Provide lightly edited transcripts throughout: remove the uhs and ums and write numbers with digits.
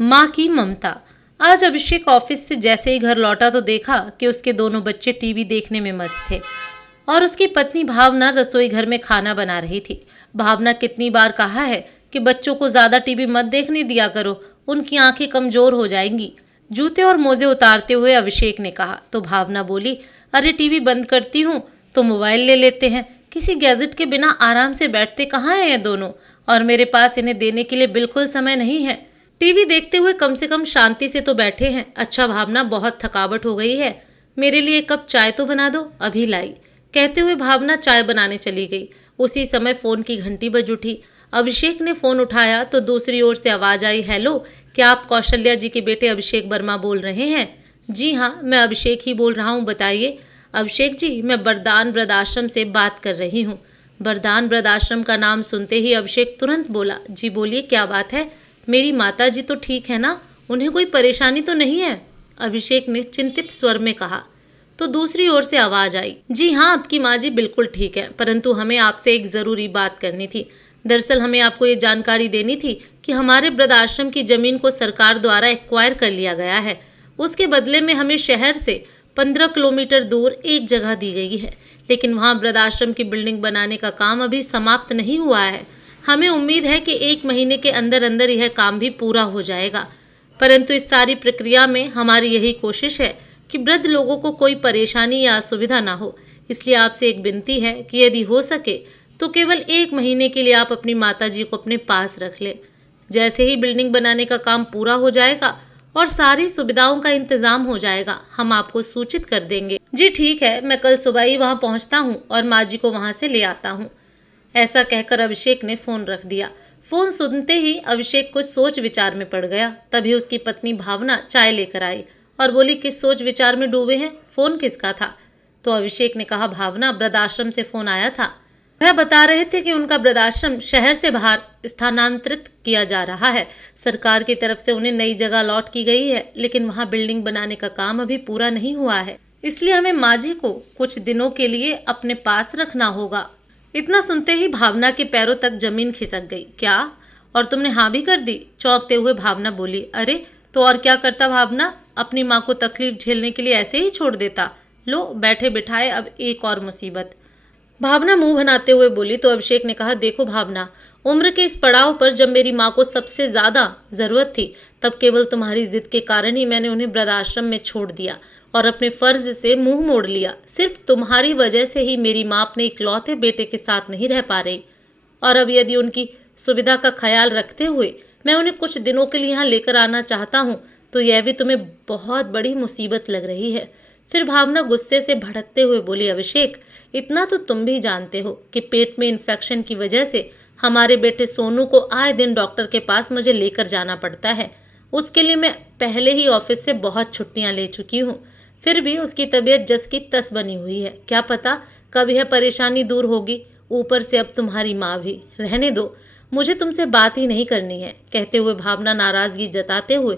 माँ की ममता। आज अभिषेक ऑफिस से जैसे ही घर लौटा तो देखा कि उसके दोनों बच्चे टीवी देखने में मस्त थे और उसकी पत्नी भावना रसोई घर में खाना बना रही थी। भावना कितनी बार कहा है कि बच्चों को ज्यादा टीवी मत देखने दिया करो, उनकी आंखें कमजोर हो जाएंगी। जूते और मोजे उतारते हुए अभिषेक ने कहा तो भावना बोली, अरे टीवी बंद करती हूँ तो मोबाइल ले लेते हैं। किसी गैजेट के बिना आराम से बैठते कहाँ हैं ये दोनों, और मेरे पास इन्हें देने के लिए बिल्कुल समय नहीं है। टीवी देखते हुए कम से कम शांति से तो बैठे हैं। अच्छा भावना, बहुत थकावट हो गई है, मेरे लिए एक कप चाय तो बना दो, अभी लाई। कहते हुए भावना चाय बनाने चली गई। उसी समय फोन की घंटी बज उठी। अभिषेक ने फोन उठाया तो दूसरी ओर से आवाज आई, हेलो, क्या आप कौशल्या जी के बेटे अभिषेक वर्मा बोल रहे हैं? जी हाँ, मैं अभिषेक ही बोल रहा हूँ, बताइए। अभिषेक जी, मैं बरदान वृद्धाश्रम से बात कर रही हूँ। बरदान वृद्धाश्रम का नाम सुनते ही अभिषेक तुरंत बोला, जी बोलिए, क्या बात है? मेरी माता जी तो ठीक है ना, उन्हें कोई परेशानी तो नहीं है? अभिषेक ने चिंतित स्वर में कहा। तो दूसरी ओर से आवाज आई, जी हाँ, आपकी माँ जी बिल्कुल ठीक है, परंतु हमें आपसे एक जरूरी बात करनी थी। दरअसल हमें आपको ये जानकारी देनी थी कि हमारे वृद्धाश्रम की जमीन को सरकार द्वारा एक्वायर कर लिया गया है। उसके बदले में हमें शहर से 15 किलोमीटर दूर एक जगह दी गई है, लेकिन वहाँ वृद्धाश्रम की बिल्डिंग बनाने का काम अभी समाप्त नहीं हुआ है। हमें उम्मीद है कि 1 महीने के अंदर अंदर यह काम भी पूरा हो जाएगा, परंतु इस सारी प्रक्रिया में हमारी यही कोशिश है कि वृद्ध लोगों को कोई परेशानी या असुविधा ना हो। इसलिए आपसे एक विनती है कि यदि हो सके तो केवल 1 महीने के लिए आप अपनी माता जी को अपने पास रख लें। जैसे ही बिल्डिंग बनाने का काम पूरा हो जाएगा और सारी सुविधाओं का इंतजाम हो जाएगा, हम आपको सूचित कर देंगे। जी ठीक है, मैं कल सुबह ही वहाँ पहुँचता हूँ और माँ जी को वहाँ से ले आता हूँ। ऐसा कहकर अभिषेक ने फोन रख दिया। फोन सुनते ही अभिषेक कुछ सोच विचार में पड़ गया। तभी उसकी पत्नी भावना चाय लेकर आई और बोली, किस सोच विचार में डूबे हैं? फोन किसका था? तो अभिषेक ने कहा, भावना, वृद्धाश्रम से फोन आया था। वह बता रहे थे कि उनका वृद्धाश्रम शहर से बाहर स्थानांतरित किया जा रहा है। सरकार की तरफ से उन्हें नई जगह अलॉट की गई है, लेकिन वहाँ बिल्डिंग बनाने का काम अभी पूरा नहीं हुआ है, इसलिए हमें माँ जी को कुछ दिनों के लिए अपने पास रखना होगा। इतना सुनते ही भावना के पैरों तक जमीन खिसक गई। क्या? और तुमने हाँ भी कर दी? चौंकते हुए भावना बोली, अरे तो और क्या करता भावना, अपनी माँ को तकलीफ झेलने के लिए ऐसे ही छोड़ देता? लो, बैठे बिठाए अब एक और मुसीबत। भावना मुंह बनाते हुए बोली। तो अभिषेक ने कहा, देखो भावना, उम्र के इस पड़ाव पर जब मेरी माँ को सबसे ज्यादा जरूरत थी, तब केवल तुम्हारी जिद के कारण ही मैंने उन्हें वृद्धाश्रम में छोड़ दिया और अपने फर्ज से मुंह मोड़ लिया। सिर्फ तुम्हारी वजह से ही मेरी माँ अपने इकलौते बेटे के साथ नहीं रह पा रही, और अब यदि उनकी सुविधा का ख्याल रखते हुए मैं उन्हें कुछ दिनों के लिए यहाँ लेकर आना चाहता हूँ, तो यह भी तुम्हें बहुत बड़ी मुसीबत लग रही है। फिर भावना गुस्से से भड़कते हुए बोली, अभिषेक, इतना तो तुम भी जानते हो कि पेट में इन्फेक्शन की वजह से हमारे बेटे सोनू को आए दिन डॉक्टर के पास मुझे लेकर जाना पड़ता है। उसके लिए मैं पहले ही ऑफिस से बहुत छुट्टियां ले चुकी हूँ, फिर भी उसकी तबीयत जस की तस बनी हुई है। क्या पता कब यह परेशानी दूर होगी। ऊपर से अब तुम्हारी माँ भी। रहने दो, मुझे तुमसे बात ही नहीं करनी है। कहते हुए भावना नाराजगी जताते हुए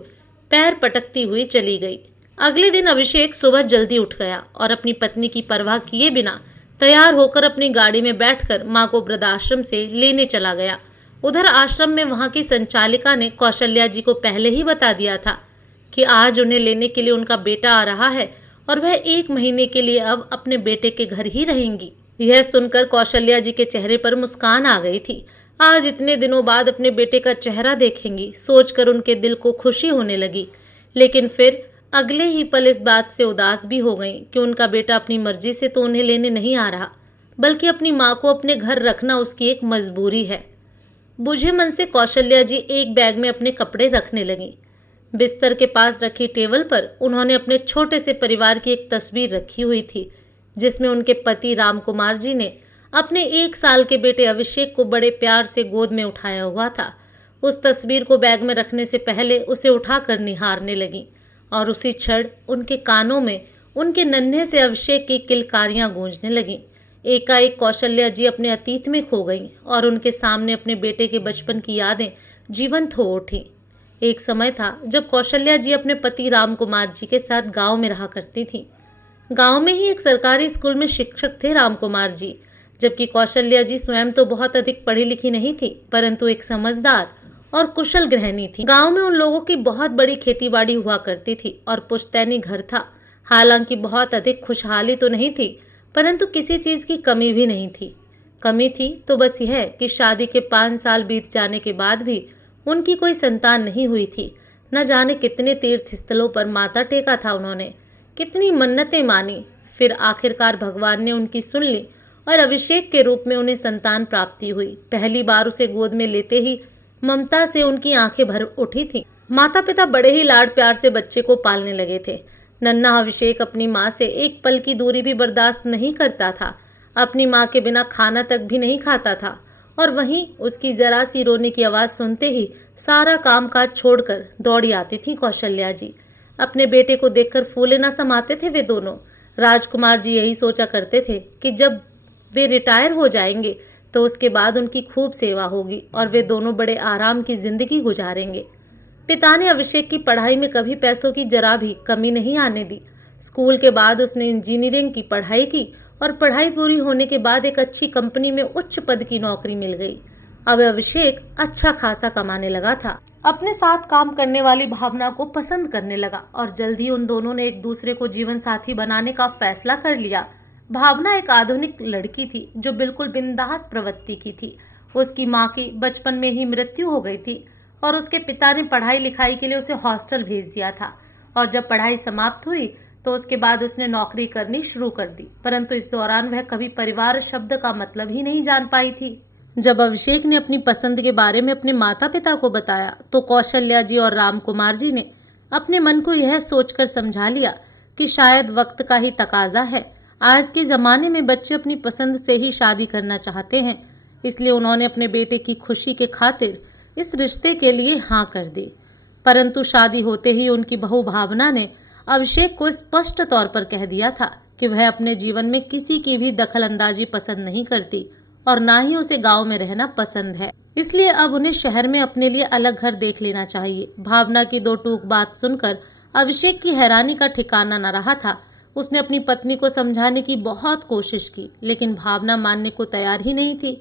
पैर पटकती हुई चली गई। अगले दिन अभिषेक सुबह जल्दी उठ गया और अपनी पत्नी की परवाह किए बिना तैयार होकर अपनी गाड़ी में बैठकर माँ को वृद्धाश्रम से लेने चला गया। उधर आश्रम में वहाँ की संचालिका ने कौशल्या जी को पहले ही बता दिया था कि आज उन्हें लेने के लिए उनका बेटा आ रहा है और वह 1 महीने के लिए अब अपने बेटे के घर ही रहेंगी। यह सुनकर कौशल्या जी के चेहरे पर मुस्कान आ गई थी। आज इतने दिनों बाद अपने बेटे का चेहरा देखेंगी, सोचकर उनके दिल को खुशी होने लगी। लेकिन फिर अगले ही पल इस बात से उदास भी हो गई कि उनका बेटा अपनी मर्जी से तो उन्हें लेने नहीं आ रहा, बल्कि अपनी माँ को अपने घर रखना उसकी एक मजबूरी है। बुझे मन से कौशल्या जी एक बैग में अपने कपड़े रखने लगी। बिस्तर के पास रखी टेबल पर उन्होंने अपने छोटे से परिवार की एक तस्वीर रखी हुई थी, जिसमें उनके पति राम कुमार जी ने अपने 1 साल के बेटे अभिषेक को बड़े प्यार से गोद में उठाया हुआ था। उस तस्वीर को बैग में रखने से पहले उसे उठाकर निहारने लगी और उसी क्षण उनके कानों में उनके नन्हे से अभिषेक की किलकारियां गूंजने लगीं। एकाएक कौशल्या जी अपने अतीत में खो गईं और उनके सामने अपने बेटे के बचपन की यादें जीवंत हो उठी। एक समय था जब कौशल्या जी अपने पति राम कुमार जी के साथ गांव में रहा करती थीं। गांव में ही एक सरकारी स्कूल में शिक्षक थे राम कुमार जी, जबकि कौशल्या जी स्वयं तो बहुत अधिक पढ़ी लिखी नहीं थी, परंतु एक समझदार और कुशल गृहिणी थी। गांव में उन लोगों की बहुत बड़ी खेतीबाड़ी हुआ करती थी और पुश्तैनी घर था। हालांकि बहुत अधिक खुशहाली तो नहीं थी, परंतु किसी चीज की कमी भी नहीं थी। कमी थी तो बस यह कि शादी के 5 साल बीत जाने के बाद भी उनकी कोई संतान नहीं हुई थी। न जाने कितने तीर्थ स्थलों पर माथा टेका था उन्होंने, कितनी मन्नतें मानी, फिर आखिरकार भगवान ने उनकी सुन ली और अभिषेक के रूप में उन्हें संतान प्राप्ति हुई। पहली बार उसे गोद में लेते ही ममता से उनकी आंखें भर उठी थीं। माता पिता बड़े ही लाड प्यार से बच्चे को पालने लगे थे। नन्हा अभिषेक अपनी माँ से एक पल की दूरी भी बर्दाश्त नहीं करता था। अपनी माँ के बिना खाना तक भी नहीं खाता था। और वहीं उसकी जरा सी रोने की आवाज़ सुनते ही सारा काम काज छोड़कर दौड़ी आती थी कौशल्या जी। अपने बेटे को देखकर फूले न समाते थे वे दोनों। राजकुमार जी यही सोचा करते थे कि जब वे रिटायर हो जाएंगे तो उसके बाद उनकी खूब सेवा होगी और वे दोनों बड़े आराम की जिंदगी गुजारेंगे। पिता ने अभिषेक की पढ़ाई में कभी पैसों की जरा भी कमी नहीं आने दी। स्कूल के बाद उसने इंजीनियरिंग की पढ़ाई की और पढ़ाई पूरी होने के बाद एक अच्छी कंपनी में उच्च पद की नौकरी मिल गई। अब अभिषेक अच्छा खासा कमाने लगा था। अपने साथ काम करने वाली भावना को पसंद करने लगा और जल्द ही उन दोनों ने एक दूसरे को जीवन साथी बनाने का फैसला कर लिया। भावना एक आधुनिक लड़की थी जो बिल्कुल बिंदास प्रवृत्ति की थी। उसकी माँ की बचपन में ही मृत्यु हो गई थी और उसके पिता ने पढ़ाई लिखाई के लिए उसे हॉस्टल भेज दिया था। और जब पढ़ाई समाप्त हुई तो उसके बाद उसने नौकरी करनी शुरू कर दी, परंतु इस दौरान वह कभी परिवार शब्द का मतलब ही नहीं जान पाई थी। जब अभिषेक ने अपनी पसंद के बारे में अपने माता पिता को बताया तो कौशल्या जी और राम कुमार जी ने अपने मन को यह सोचकर समझा लिया कि शायद वक्त का ही तकाजा है। आज के ज़माने में बच्चे अपनी पसंद से ही शादी करना चाहते हैं, इसलिए उन्होंने अपने बेटे की खुशी के खातिर इस रिश्ते के लिए हाँ कर दी। परंतु शादी होते ही उनकी बहू भावना ने अभिषेक को स्पष्ट तौर पर कह दिया था कि वह अपने जीवन में किसी की भी दखल अंदाजी पसंद नहीं करती और ना ही उसे गांव में रहना पसंद है। इसलिए अब उन्हें शहर में अपने लिए अलग घर देख लेना चाहिए। भावना की दो टूक बात सुनकर अभिषेक की हैरानी का ठिकाना न रहा था। उसने अपनी पत्नी को समझाने की बहुत कोशिश की, लेकिन भावना मानने को तैयार ही नहीं थी।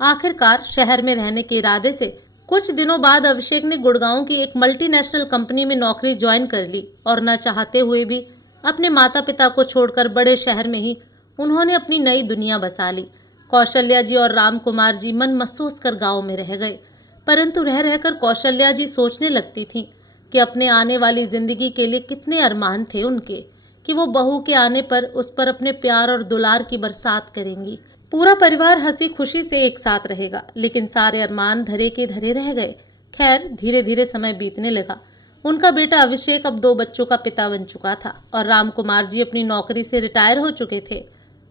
आखिरकार शहर में रहने के इरादे से कुछ दिनों बाद अभिषेक ने गुड़गांव की एक मल्टीनेशनल कंपनी में नौकरी ज्वाइन कर ली और न चाहते हुए भी अपने माता पिता को छोड़कर बड़े शहर में ही उन्होंने अपनी नई दुनिया बसा ली। कौशल्या जी और राम कुमार जी मन महसूस कर गांव में रह गए, परंतु रह रहकर कौशल्या जी सोचने लगती थीं कि अपने आने वाली जिंदगी के लिए कितने अरमान थे उनके, कि वो बहू के आने पर उस पर अपने प्यार और दुलार की बरसात करेंगी। पूरा परिवार हंसी खुशी से एक साथ रहेगा, लेकिन सारे अरमान धरे के धरे रह गए। खैर, धीरे धीरे समय बीतने लगा। उनका बेटा अभिषेक अब 2 बच्चों का पिता बन चुका था और राम कुमार जी अपनी नौकरी से रिटायर हो चुके थे।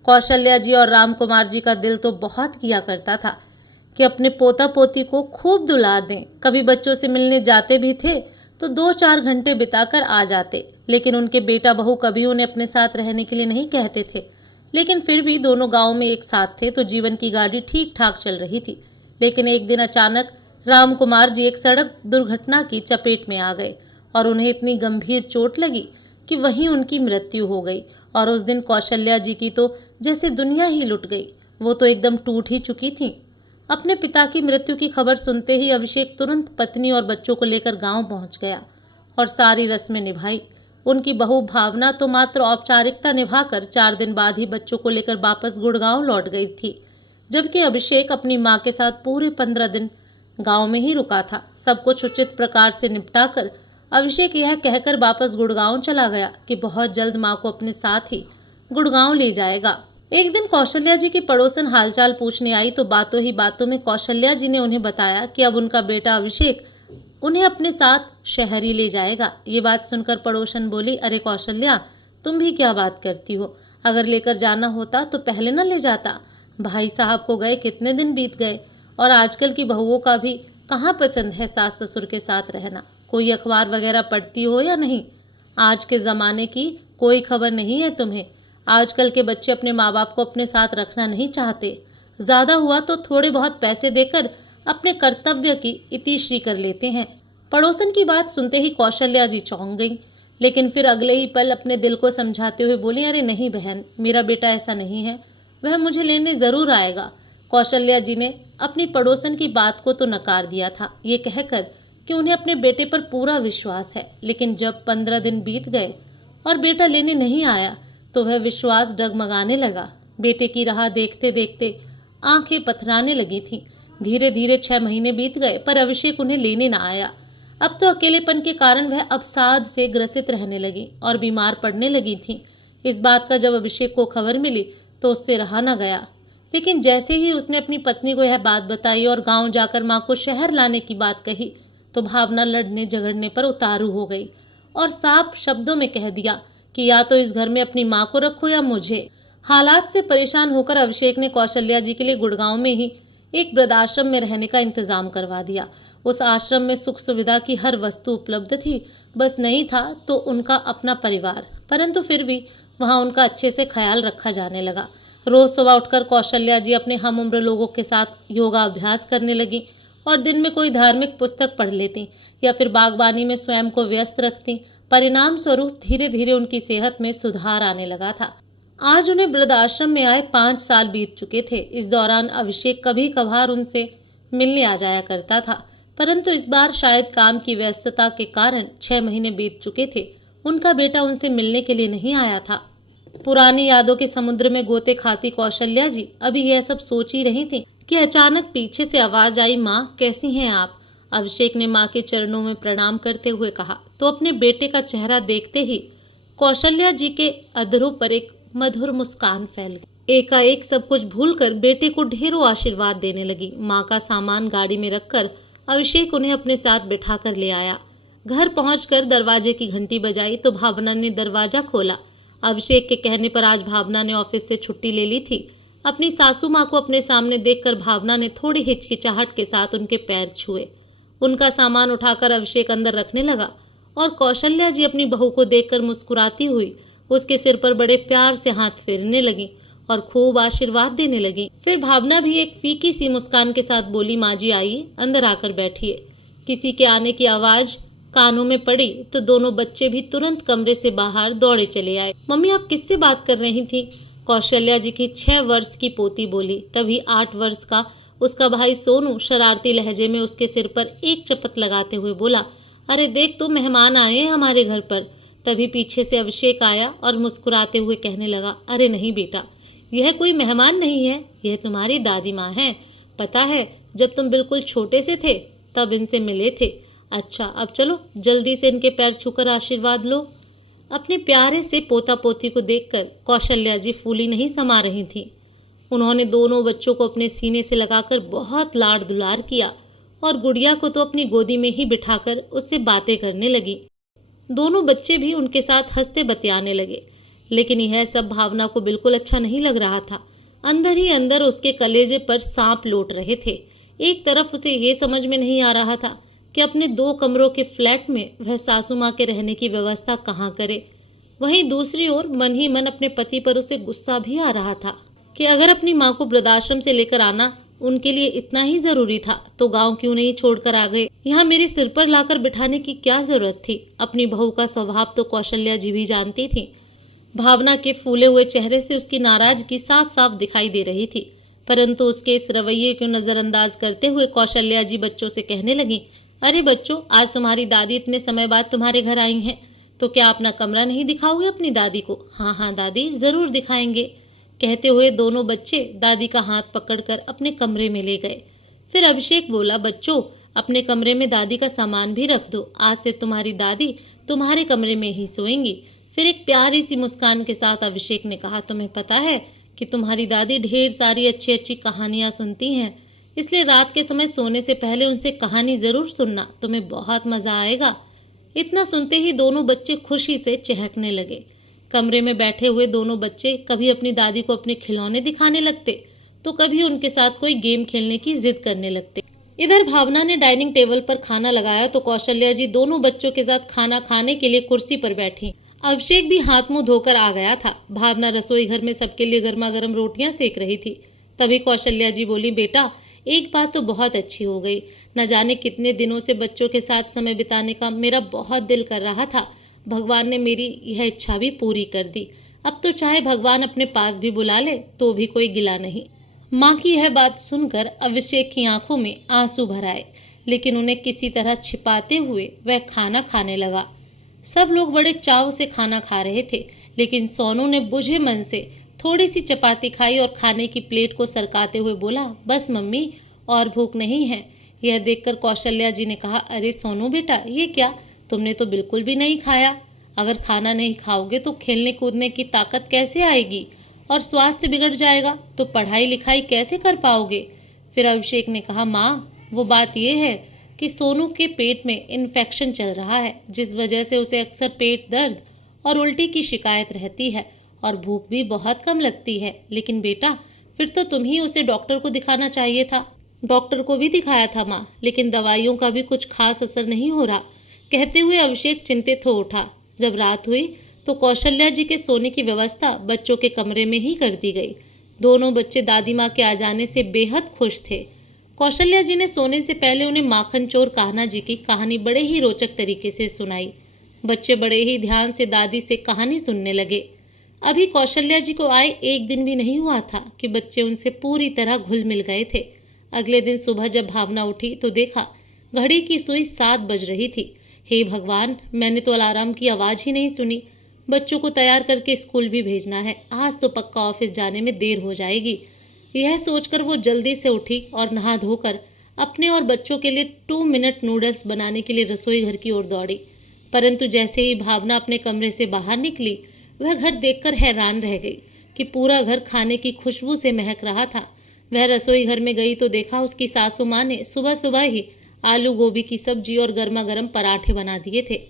कौशल्या जी और राम कुमार जी का दिल तो बहुत किया करता था कि अपने पोता पोती को खूब दुलार दें। कभी बच्चों से मिलने जाते भी थे तो 2-4 घंटे बिताकर आ जाते, लेकिन उनके बेटा बहू कभी उन्हें अपने साथ रहने के लिए नहीं कहते थे। लेकिन फिर भी दोनों गांव में एक साथ थे तो जीवन की गाड़ी ठीक ठाक चल रही थी। लेकिन एक दिन अचानक राम कुमार जी एक सड़क दुर्घटना की चपेट में आ गए और उन्हें इतनी गंभीर चोट लगी कि वहीं उनकी मृत्यु हो गई। और उस दिन कौशल्या जी की तो जैसे दुनिया ही लुट गई। वो तो एकदम टूट ही चुकी थीं। अपने पिता की मृत्यु की खबर सुनते ही अभिषेक तुरंत पत्नी और बच्चों को लेकर गांव पहुंच गया और सारी रस्में निभाई। उनकी बहू भावना तो मात्र औपचारिकता निभाकर 4 दिन बाद ही बच्चों को लेकर वापस गुड़गांव लौट गई थी, जबकि अभिषेक अपनी मां के साथ पूरे 15 दिन गांव में ही रुका था। सब कुछ उचित प्रकार से निपटाकर अभिषेक यह कहकर वापस गुड़गांव चला गया कि बहुत जल्द मां को अपने साथ ही गुड़गांव ले जाएगा। एक दिन कौशल्या जी की पड़ोसन हालचाल पूछने आई तो बातों ही बातों में कौशल्या जी ने उन्हें बताया कि अब उनका बेटा अभिषेक उन्हें अपने साथ शहर ही ले जाएगा। ये बात सुनकर पड़ोसन बोली, अरे कौशल्या, तुम भी क्या बात करती हो? अगर लेकर जाना होता तो पहले न ले जाता। भाई साहब को गए कितने दिन बीत गए और आजकल की बहुओं का भी कहाँ पसंद है सास ससुर के साथ रहना। कोई अखबार वगैरह पढ़ती हो या नहीं? आज के ज़माने की कोई खबर नहीं है तुम्हें। आजकल के बच्चे अपने माँ बाप को अपने साथ रखना नहीं चाहते। ज़्यादा हुआ तो थोड़े बहुत पैसे देकर अपने कर्तव्य की इतिश्री कर लेते हैं। पड़ोसन की बात सुनते ही कौशल्या जी चौंक गईं, लेकिन फिर अगले ही पल अपने दिल को समझाते हुए बोली, अरे नहीं बहन, मेरा बेटा ऐसा नहीं है, वह मुझे लेने ज़रूर आएगा। कौशल्या जी ने अपनी पड़ोसन की बात को तो नकार दिया था, ये कहकर कि उन्हें अपने बेटे पर पूरा विश्वास है। लेकिन जब 15 दिन बीत गए और बेटा लेने नहीं आया तो वह विश्वास डगमगाने लगा। बेटे की राह देखते देखते आंखें पथराने लगी थीं। धीरे धीरे 6 महीने बीत गए पर अभिषेक उन्हें लेने न आया। अब तो अकेलेपन के कारण वह अवसाद से ग्रसित रहने लगी और बीमार पड़ने लगी थी। इस बात का जब अभिषेक को खबर मिली तो उससे रहा न गया। लेकिन जैसे ही उसने अपनी पत्नी को यह बात बताई और गांव जाकर मां को शहर लाने की बात कही तो भावना लड़ने झगड़ने पर उतारू हो गई और साफ शब्दों में कह दिया कि या तो इस घर में अपनी मां को रखो या मुझे। हालात से परेशान होकर अभिषेक ने कौशल्या जी के लिए गुड़गांव में ही एक वृद्धाश्रम में रहने का इंतजाम करवा दिया। उस आश्रम में सुख सुविधा की हर वस्तु उपलब्ध थी, बस नहीं था तो उनका अपना परिवार, परंतु फिर भी वहां उनका अच्छे से ख्याल रखा जाने लगा। रोज सुबह उठकर कौशल्या जी अपने हम उम्र लोगों के साथ योगा अभ्यास करने लगी और दिन में कोई धार्मिक पुस्तक पढ़ लेती या फिर बागबानी में स्वयं को व्यस्त रखती। परिणाम स्वरूप धीरे धीरे उनकी सेहत में सुधार आने लगा था। आज उन्हें वृद्धाश्रम में आए 5 साल बीत चुके थे। इस दौरान अभिषेक कभी कभार उनसे मिलने आ जाया करता था, परंतु इस बार शायद काम की व्यस्तता के कारण 6 महीने बीत चुके थे, उनका बेटा उनसे मिलने के लिए नहीं आया था। पुरानी यादों के समुद्र में गोते खाती कौशल्या जी अभी यह सब सोच ही रही थी कि अचानक पीछे से आवाज आई, माँ कैसी हैं आप? अभिषेक ने माँ के चरणों में प्रणाम करते हुए कहा तो अपने बेटे का चेहरा देखते ही कौशल्या जी के अधरों पर एक मधुर मुस्कान फैल गई। एकाएक सब कुछ भूलकर बेटे को ढेरों आशीर्वाद देने लगी। माँ का सामान गाड़ी में रखकर अभिषेक उन्हें अपने साथ बिठा कर ले आया। घर पहुंचकर दरवाजे की घंटी बजाई तो भावना ने दरवाजा खोला। अभिषेक के कहने पर आज भावना ने ऑफिस से छुट्टी ले ली थी। अपनी सासू माँ को अपने सामने देखकर भावना ने थोड़ी हिचकिचाहट के साथ उनके पैर छुए। उनका सामान उठाकर अभिषेक अंदर रखने लगा और कौशल्या जी अपनी बहू को देखकर मुस्कुराती हुई उसके सिर पर बड़े प्यार से हाथ फेरने लगी और खूब आशीर्वाद देने लगी। फिर भावना भी एक फीकी सी मुस्कान के साथ बोली, माँ जी आइए, अंदर आकर बैठिए। किसी के आने की आवाज कानों में पड़ी तो दोनों बच्चे भी तुरंत कमरे से बाहर दौड़े चले आए। मम्मी आप किससे बात कर रही थी? कौशल्या जी की 6 वर्ष की पोती बोली। तभी 8 वर्ष का उसका भाई सोनू शरारती लहजे में उसके सिर पर एक चपत लगाते हुए बोला, अरे देख तो मेहमान आए हैं हमारे घर पर। तभी पीछे से अभिषेक आया और मुस्कुराते हुए कहने लगा, अरे नहीं बेटा, यह कोई मेहमान नहीं है, यह तुम्हारी दादी माँ है। पता है जब तुम बिल्कुल छोटे से थे तब इनसे मिले थे। अच्छा अब चलो जल्दी से इनके पैर छूकर आशीर्वाद लो। अपने प्यारे से पोता पोती को देखकर कौशल्या जी फूली नहीं समा रही थी। उन्होंने दोनों बच्चों को अपने सीने से लगाकर बहुत लाड दुलार किया और गुड़िया को तो अपनी गोदी में ही बिठाकर उससे बातें करने लगी। दोनों बच्चे भी उनके साथ हंसते बतियाने लगे। लेकिन यह सब भावना को बिल्कुल अच्छा नहीं लग रहा था। अंदर ही अंदर उसके कलेजे पर सांप लौट रहे थे। एक तरफ उसे ये समझ में नहीं आ रहा था कि अपने 2 कमरों के फ्लैट में वह सासू माँ के रहने की व्यवस्था कहाँ करे। वहीं दूसरी ओर मन ही मन अपने पति पर उसे गुस्सा भी आ रहा था कि अगर अपनी माँ को वृद्धाश्रम से लेकर आना उनके लिए इतना ही जरूरी था तो गांव क्यों नहीं छोड़कर आ गए। यहाँ मेरे सिर पर लाकर बिठाने की क्या जरूरत थी। अपनी बहू का स्वभाव तो कौशल्या जी भी जानती थी। भावना के फूले हुए चेहरे से उसकी नाराजगी साफ साफ दिखाई दे रही थी, परंतु उसके इस रवैये को नजरअंदाज करते हुए कौशल्या जी बच्चों से कहने लगी, अरे बच्चों, आज तुम्हारी दादी इतने समय बाद तुम्हारे घर आई हैं, तो क्या अपना कमरा नहीं दिखाओगे अपनी दादी को? हाँ हाँ दादी, जरूर दिखाएंगे। कहते हुए दोनों बच्चे दादी का हाथ पकड़कर अपने कमरे में ले गए। फिर अभिषेक बोला, बच्चों अपने कमरे में दादी का सामान भी रख दो, आज से तुम्हारी दादी तुम्हारे कमरे में ही सोएंगी। फिर एक प्यारी सी मुस्कान के साथ अभिषेक ने कहा, तुम्हें पता है कि तुम्हारी दादी ढेर सारी अच्छी अच्छी कहानियाँ सुनती हैं, इसलिए रात के समय सोने से पहले उनसे कहानी जरूर सुनना, तुम्हें बहुत मजा आएगा। इतना सुनते ही दोनों बच्चे खुशी से चहकने लगे। कमरे में बैठे हुए दोनों बच्चे कभी अपनी दादी को अपने खिलौने दिखाने लगते तो कभी उनके साथ कोई गेम खेलने की जिद करने लगते। इधर भावना ने डाइनिंग टेबल पर खाना लगाया तो कौशल्या जी दोनों बच्चों के साथ खाना खाने के लिए कुर्सी पर बैठी। अभिषेक भी हाथ मुंह धोकर आ गया था। भावना रसोई घर में सबके लिए गर्मा गर्म रोटियां सेक रही थी। तभी कौशल्या जी बोली, बेटा एक बात तो बहुत अच्छी हो गई, न जाने कितने दिनों से बच्चों के साथ समय बिताने का मेरा बहुत दिल कर रहा था। भगवान ने मेरी यह इच्छा भी पूरी कर दी। अब तो चाहे भगवान अपने पास भी बुला ले तो भी कोई गिला नहीं। माँ की यह बात सुनकर अभिषेक की आंखों में आंसू भर आए, लेकिन उन्हें किसी तरह छिपाते हुए वह खाना खाने लगा। सब लोग बड़े चाव से खाना खा रहे थे, लेकिन सोनू ने बुझे मन से थोड़ी सी चपाती खाई और खाने की प्लेट को सरकाते हुए बोला, बस मम्मी, और भूख नहीं है। यह देखकर कौशल्या जी ने कहा, अरे सोनू बेटा, ये क्या, तुमने तो बिल्कुल भी नहीं खाया। अगर खाना नहीं खाओगे तो खेलने कूदने की ताकत कैसे आएगी, और स्वास्थ्य बिगड़ जाएगा तो पढ़ाई लिखाई कैसे कर पाओगे। फिर अभिषेक ने कहा, माँ, वो बात ये है कि सोनू के पेट में इन्फेक्शन चल रहा है, जिस वजह से उसे अक्सर पेट दर्द और उल्टी की शिकायत रहती है, और भूख भी बहुत कम लगती है। लेकिन बेटा, फिर तो तुम ही उसे डॉक्टर को दिखाना चाहिए था। डॉक्टर को भी दिखाया था माँ, लेकिन दवाइयों का भी कुछ खास असर नहीं हो रहा। कहते हुए अभिषेक चिंतित हो उठा। जब रात हुई तो कौशल्या जी के सोने की व्यवस्था बच्चों के कमरे में ही कर दी गई। दोनों बच्चे दादी माँ के आ जाने से बेहद खुश थे। कौशल्या जी ने सोने से पहले उन्हें माखन चोर कान्हा जी की कहानी बड़े ही रोचक तरीके से सुनाई। बच्चे बड़े ही ध्यान से दादी से कहानी सुनने लगे। अभी कौशल्या जी को आए एक दिन भी नहीं हुआ था कि बच्चे उनसे पूरी तरह घुल मिल गए थे। अगले दिन सुबह जब भावना उठी तो देखा घड़ी की सुई 7 बज रही थी। हे भगवान, मैंने तो अलार्म की आवाज़ ही नहीं सुनी। बच्चों को तैयार करके स्कूल भी भेजना है, आज तो पक्का ऑफिस जाने में देर हो जाएगी। यह सोचकर वो जल्दी से उठी और नहा धोकर अपने और बच्चों के लिए 2 मिनट नूडल्स बनाने के लिए रसोई घर की ओर दौड़ी। परंतु जैसे ही भावना अपने कमरे से बाहर निकली, वह घर देखकर हैरान रह गई कि पूरा घर खाने की खुशबू से महक रहा था। वह रसोई घर में गई तो देखा उसकी सासू माँ ने सुबह सुबह ही आलू गोभी की सब्जी और गर्मा गर्म पराठे बना दिए थे।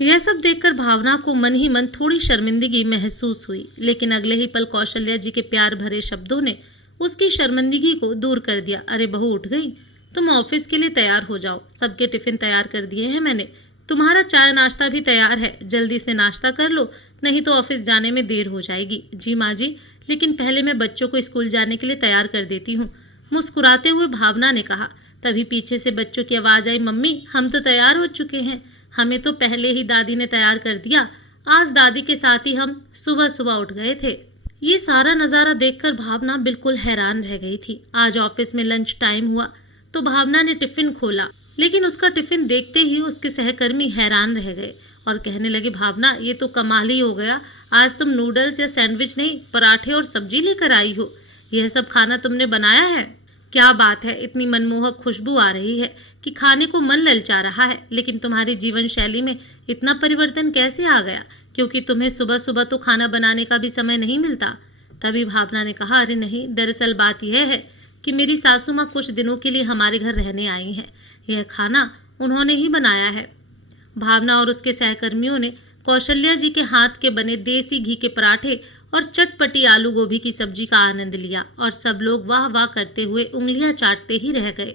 यह सब देखकर भावना को मन ही मन थोड़ी शर्मिंदगी महसूस हुई, लेकिन अगले ही पल कौशल्या जी के प्यार भरे शब्दों ने उसकी शर्मिंदगी को दूर कर दिया। अरे बहू, उठ गई, तुम ऑफिस के लिए तैयार हो जाओ। सबके टिफिन तैयार कर दिए हैं मैंने। तुम्हारा चाय नाश्ता भी तैयार है, जल्दी से नाश्ता कर लो, नहीं तो ऑफिस जाने में देर हो जाएगी। जी माँ जी, लेकिन पहले मैं बच्चों को स्कूल जाने के लिए तैयार कर देती हूँ, मुस्कुराते हुए भावना ने कहा। तभी पीछे से बच्चों की आवाज़ आई, मम्मी, हम तो तैयार हो चुके हैं, हमें तो पहले ही दादी ने तैयार कर दिया। आज दादी के साथ ही हम सुबह सुबह उठ गए थे। ये सारा नज़ारा देखकर भावना बिल्कुल हैरान रह गई थी। आज ऑफिस में लंच टाइम हुआ तो भावना ने टिफिन खोला, लेकिन उसका टिफिन देखते ही उसके सहकर्मी हैरान रह गए और कहने लगे, भावना, ये तो कमाल ही हो गया, आज तुम नूडल्स या सैंडविच नहीं, पराठे और सब्जी लेकर आई हो। यह सब खाना तुमने बनाया है? क्या बात है, इतनी मनमोहक खुशबू आ रही है कि खाने को मन ललचा रहा है। लेकिन तुम्हारी जीवन शैली में इतना परिवर्तन कैसे आ गया, क्योंकि तुम्हें सुबह सुबह तो खाना बनाने का भी समय नहीं मिलता। तभी भावना ने कहा, अरे नहीं, दरअसल बात यह है कि मेरी सासू माँ कुछ दिनों के लिए हमारे घर रहने आई हैं। यह खाना उन्होंने ही बनाया है। भावना और उसके सहकर्मियों ने कौशल्या जी के हाथ के बने देसी घी के पराठे और चटपटी आलू गोभी की सब्जी का आनंद लिया और सब लोग वाह वाह करते हुए उंगलियां चाटते ही रह गए।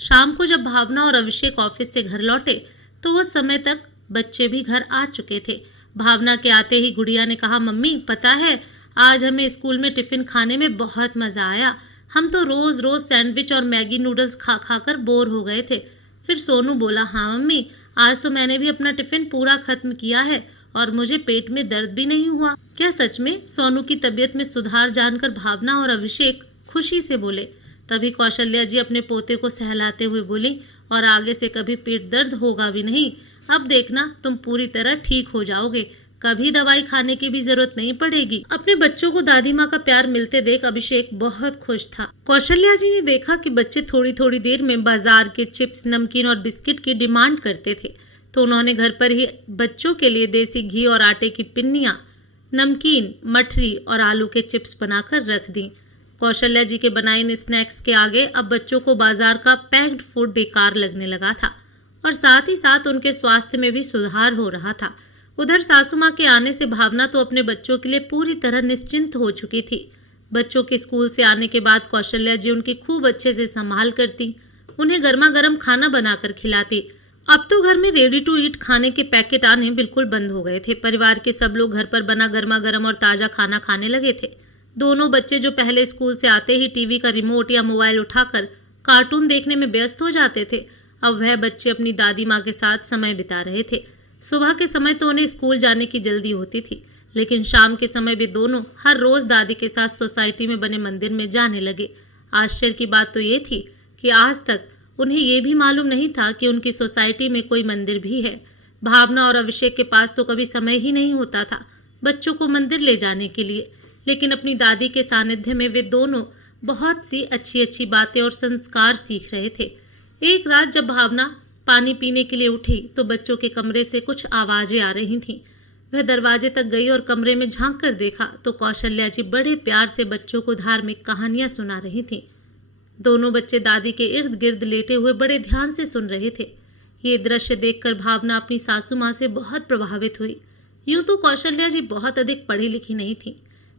शाम को जब भावना और अभिषेक ऑफिस से घर लौटे तो उस समय तक बच्चे भी घर आ चुके थे। भावना के आते ही गुड़िया ने कहा, मम्मी, पता है, आज हमें स्कूल में टिफिन खाने में बहुत मज़ा आया। हम तो रोज़ रोज़ सैंडविच और मैगी नूडल्स खा खा कर बोर हो गए थे। फिर सोनू बोला, हाँ मम्मी, आज तो मैंने भी अपना टिफिन पूरा खत्म किया है और मुझे पेट में दर्द भी नहीं हुआ। क्या सच में? सोनू की तबीयत में सुधार जानकर भावना और अभिषेक खुशी से बोले। तभी कौशल्या जी अपने पोते को सहलाते हुए बोली, और आगे से कभी पेट दर्द होगा भी नहीं। अब देखना, तुम पूरी तरह ठीक हो जाओगे, कभी दवाई खाने की भी जरूरत नहीं पड़ेगी। अपने बच्चों को दादी माँ का प्यार मिलते देख अभिषेक बहुत खुश था। कौशल्या जी ने देखा कि बच्चे थोड़ी थोड़ी देर में बाजार के चिप्स, नमकीन और बिस्किट की डिमांड करते थे, तो उन्होंने घर पर ही बच्चों के लिए देसी घी और आटे की पिन्नियाँ, नमकीन, मठरी और आलू के चिप्स बनाकर रख दी। कौशल्या जी के बनाए इन स्नैक्स के आगे अब बच्चों को बाजार का पैक्ड फूड बेकार लगने लगा था और साथ ही साथ उनके स्वास्थ्य में भी सुधार हो रहा था। उधर सासू माँ के आने से भावना तो अपने बच्चों के लिए पूरी तरह निश्चिंत हो चुकी थी। बच्चों के स्कूल से आने के बाद कौशल्या जी उनकी खूब अच्छे से संभाल करती, उन्हें गर्मा गर्म खाना बनाकर खिलाती। अब तो घर में रेडी टू ईट खाने के पैकेट आने बिल्कुल बंद हो गए थे। परिवार के सब लोग घर पर बना गर्मा गर्म और ताज़ा खाना खाने लगे थे। दोनों बच्चे जो पहले स्कूल से आते ही टीवी का रिमोट या मोबाइल उठाकर कार्टून देखने में व्यस्त हो जाते थे, अब वह बच्चे अपनी दादी माँ के साथ समय बिता रहे थे। सुबह के समय तो उन्हें स्कूल जाने की जल्दी होती थी, लेकिन शाम के समय वे दोनों हर रोज दादी के साथ सोसाइटी में बने मंदिर में जाने लगे। आश्चर्य की बात तो ये थी कि आज तक उन्हें ये भी मालूम नहीं था कि उनकी सोसाइटी में कोई मंदिर भी है। भावना और अभिषेक के पास तो कभी समय ही नहीं होता था बच्चों को मंदिर ले जाने के लिए, लेकिन अपनी दादी के सानिध्य में वे दोनों बहुत सी अच्छी अच्छी बातें और संस्कार सीख रहे थे। एक रात जब भावना पानी पीने के लिए उठी तो बच्चों के कमरे से कुछ आवाजें आ रही थीं। वह दरवाजे तक गई और कमरे में झांक कर देखा तो कौशल्या जी बड़े प्यार से बच्चों को धार्मिक कहानियां सुना रही थीं। दोनों बच्चे दादी के इर्द गिर्द लेटे हुए बड़े ध्यान से सुन रहे थे। ये दृश्य देखकर भावना अपनी सासू माँ से बहुत प्रभावित हुई। यूं तो कौशल्या जी बहुत अधिक पढ़ी लिखी नहीं थी,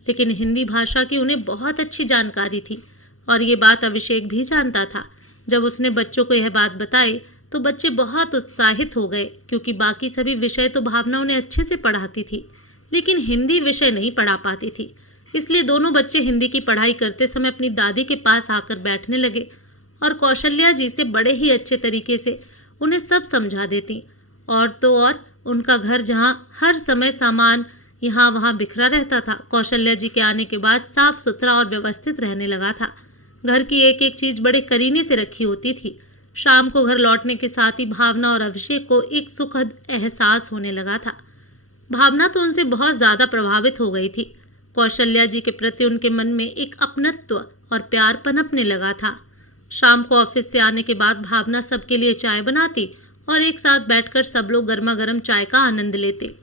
लेकिन हिंदी भाषा की उन्हें बहुत अच्छी जानकारी थी और ये बात अभिषेक भी जानता था। जब उसने बच्चों को यह बात बताई तो बच्चे बहुत उत्साहित हो गए, क्योंकि बाकी सभी विषय तो भावना उन्हें अच्छे से पढ़ाती थी, लेकिन हिंदी विषय नहीं पढ़ा पाती थी। इसलिए दोनों बच्चे हिंदी की पढ़ाई करते समय अपनी दादी के पास आकर बैठने लगे और कौशल्या जी से बड़े ही अच्छे तरीके से उन्हें सब समझा देती। और तो और उनका घर जहाँ हर समय सामान यहाँ वहाँ बिखरा रहता था, कौशल्या जी के आने के बाद साफ सुथरा और व्यवस्थित रहने लगा था। घर की एक एक चीज बड़े करीने से रखी होती थी। शाम को घर लौटने के साथ ही भावना और अभिषेक को एक सुखद एहसास होने लगा था। भावना तो उनसे बहुत ज्यादा प्रभावित हो गई थी। कौशल्या जी के प्रति उनके मन में एक अपनत्व और प्यार पनपने लगा था। शाम को ऑफिस से आने के बाद भावना सबके लिए चाय बनाती और एक साथ बैठकर सब लोग गर्मा गर्म चाय का आनंद लेते।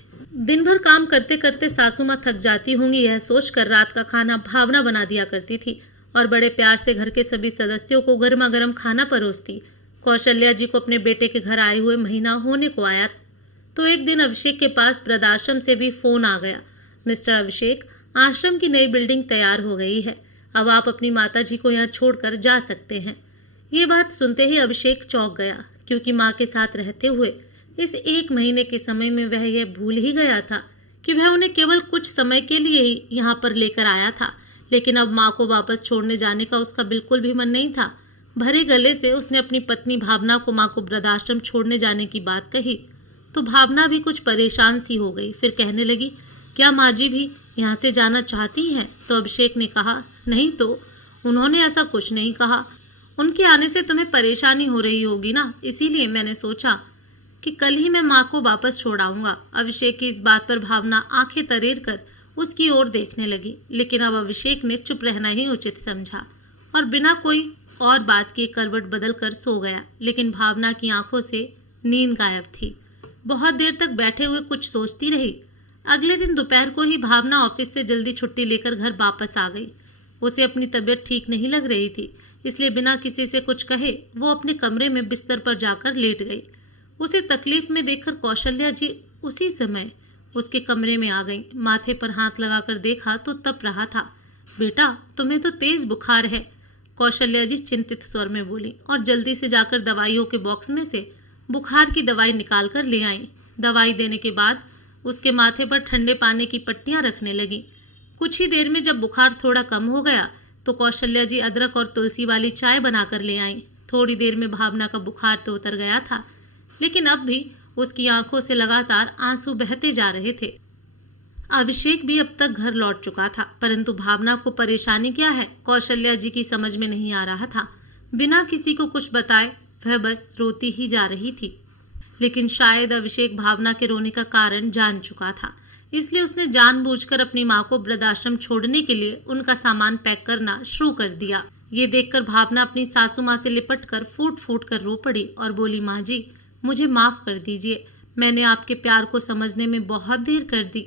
दिन भर काम करते करते सासू माँ थक जाती होंगी, यह सोचकर रात का खाना भावना बना दिया करती थी और बड़े प्यार से घर के सभी सदस्यों को गर्मा गर्म खाना परोसती। कौशल्या जी को अपने बेटे के घर आए हुए महीना होने को आया तो एक दिन अभिषेक के पास वृद्धाश्रम से भी फोन आ गया। मिस्टर अभिषेक, आश्रम की नई बिल्डिंग तैयार हो गई है, अब आप अपनी माता जी को यहाँ छोड़कर जा सकते हैं। ये बात सुनते ही अभिषेक चौंक गया, क्योंकि माँ के साथ रहते हुए इस एक महीने के समय में वह यह भूल ही गया था कि वह उन्हें केवल कुछ समय के लिए ही यहाँ पर लेकर आया था। लेकिन अब माँ को वापस छोड़ने जाने का उसका बिल्कुल भी मन नहीं था। भरे गले से उसने अपनी पत्नी भावना को माँ को वृद्धाश्रम छोड़ने जाने की बात कही तो भावना भी कुछ परेशान सी हो गई। फिर कहने लगी, क्या माँ जी भी यहाँ से जाना चाहती हैं? तो अभिषेक ने कहा, नहीं तो उन्होंने ऐसा कुछ नहीं कहा। उनके आने से तुम्हें परेशानी हो रही होगी ना, इसीलिए मैंने सोचा कि कल ही मैं माँ को वापस छोड़ाऊंगा। अभिषेक की इस बात पर भावना आंखें तरेर कर उसकी ओर देखने लगी, लेकिन अब अभिषेक ने चुप रहना ही उचित समझा और बिना कोई और बात के करवट बदल कर सो गया। लेकिन भावना की आंखों से नींद गायब थी। बहुत देर तक बैठे हुए कुछ सोचती रही। अगले दिन दोपहर को ही भावना ऑफिस से जल्दी छुट्टी लेकर घर वापस आ गई। उसे अपनी तबीयत ठीक नहीं लग रही थी, इसलिए बिना किसी से कुछ कहे वो अपने कमरे में बिस्तर पर जाकर लेट गई। उसे तकलीफ में देखकर कौशल्या जी उसी समय उसके कमरे में आ गई। माथे पर हाथ लगाकर देखा तो तप रहा था। बेटा, तुम्हें तो तेज बुखार है, कौशल्या जी चिंतित स्वर में बोली और जल्दी से जाकर दवाइयों के बॉक्स में से बुखार की दवाई निकाल कर ले आई। दवाई देने के बाद उसके माथे पर ठंडे पानी की पट्टियां रखने लगी। कुछ ही देर में जब बुखार थोड़ा कम हो गया तो कौशल्या जी अदरक और तुलसी वाली चाय बनाकर ले आई। थोड़ी देर में भावना का बुखार तो उतर गया था, लेकिन अब भी उसकी आंखों से लगातार आंसू बहते जा रहे थे। अभिषेक भी अब तक घर लौट चुका था, परंतु भावना को परेशानी क्या है कौशल्या जी की समझ में नहीं आ रहा था। बिना किसी को कुछ बताए वह बस रोती ही जा रही थी। लेकिन शायद अभिषेक भावना के रोने का कारण जान चुका था, इसलिए उसने जानबूझकर अपनी माँ को वृद्धाश्रम छोड़ने के लिए उनका सामान पैक करना शुरू कर दिया। ये देखकर भावना अपनी सासू माँ से लिपट कर फूट फूट कर रो पड़ी और बोली, माँ जी मुझे माफ़ कर दीजिए, मैंने आपके प्यार को समझने में बहुत देर कर दी।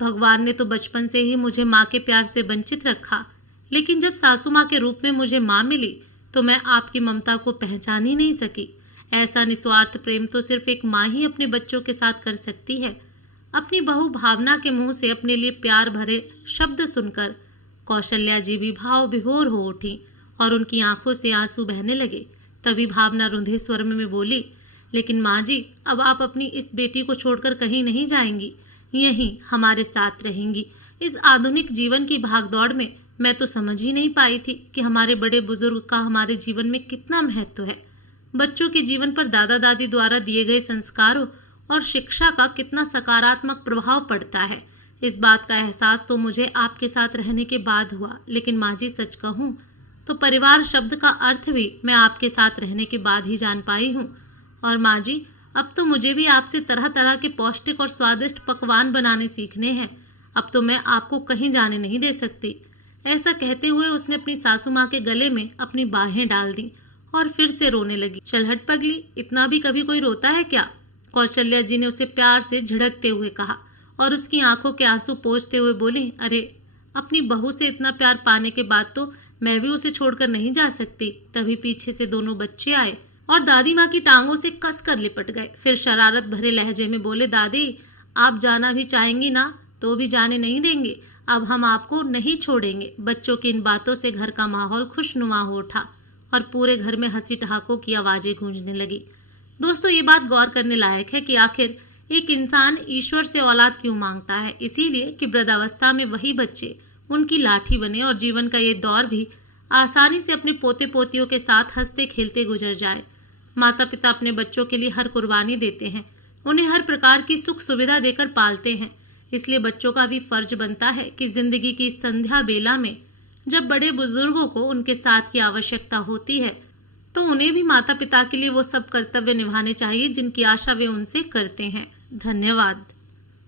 भगवान ने तो बचपन से ही मुझे माँ के प्यार से वंचित रखा, लेकिन जब सासू माँ के रूप में मुझे माँ मिली तो मैं आपकी ममता को पहचान ही नहीं सकी। ऐसा निस्वार्थ प्रेम तो सिर्फ एक माँ ही अपने बच्चों के साथ कर सकती है। अपनी बहू भावना के मुंह से अपने लिए प्यार भरे शब्द सुनकर कौशल्या जी भी भाव विभोर हो उठी और उनकी आंखों से आंसू बहने लगे। तभी भावना रुंधे स्वर में बोली, लेकिन माँ जी, अब आप अपनी इस बेटी को छोड़कर कहीं नहीं जाएंगी, यहीं हमारे साथ रहेंगी। इस आधुनिक जीवन की भागदौड़ में मैं तो समझ ही नहीं पाई थी कि हमारे बड़े बुजुर्ग का हमारे जीवन में कितना महत्व है। बच्चों के जीवन पर दादा दादी द्वारा दिए गए संस्कारों और शिक्षा का कितना सकारात्मक प्रभाव पड़ता है। इस बात का एहसास तो मुझे आपके साथ रहने के बाद हुआ, लेकिन माँ जी सच कहूँ तो परिवार शब्द का अर्थ भी मैं आपके साथ रहने के बाद ही जान पाई हूँ। और माँ जी, अब तो मुझे भी आपसे तरह तरह के पौष्टिक और स्वादिष्ट पकवान बनाने सीखने हैं। अब तो मैं आपको कहीं जाने नहीं दे सकती। ऐसा कहते हुए उसने अपनी सासू माँ के गले में अपनी बाहें डाल दी और फिर से रोने लगी। चल हट पगली, इतना भी कभी कोई रोता है क्या? कौशल्या जी ने उसे प्यार से झिड़कते हुए कहा और उसकी आंखों के आंसू पोंछते हुए बोली, अरे अपनी बहू से इतना प्यार पाने के बाद तो मैं भी उसे छोड़कर नहीं जा सकती। तभी पीछे से दोनों बच्चे आए और दादी माँ की टांगों से कसकर लिपट गए। फिर शरारत भरे लहजे में बोले, दादी आप जाना भी चाहेंगी ना तो भी जाने नहीं देंगे। अब हम आपको नहीं छोड़ेंगे। बच्चों की इन बातों से घर का माहौल खुशनुमा हो उठा और पूरे घर में हंसी ठहाकों की आवाजें गूंजने लगी। दोस्तों, ये बात गौर करने लायक है कि आखिर एक इंसान ईश्वर से औलाद क्यों मांगता है? इसीलिए कि वृद्धावस्था में वही बच्चे उनकी लाठी बने और जीवन का ये दौर भी आसानी से अपने पोते पोतियों के साथ हंसते खेलते गुजर जाए। माता पिता अपने बच्चों के लिए हर कुर्बानी देते हैं, उन्हें हर प्रकार की सुख सुविधा देकर पालते हैं। इसलिए बच्चों का भी फर्ज बनता है कि जिंदगी की संध्या बेला में जब बड़े बुजुर्गों को उनके साथ की आवश्यकता होती है तो उन्हें भी माता पिता के लिए वो सब कर्तव्य निभाने चाहिए जिनकी आशा वे उनसे करते हैं। धन्यवाद।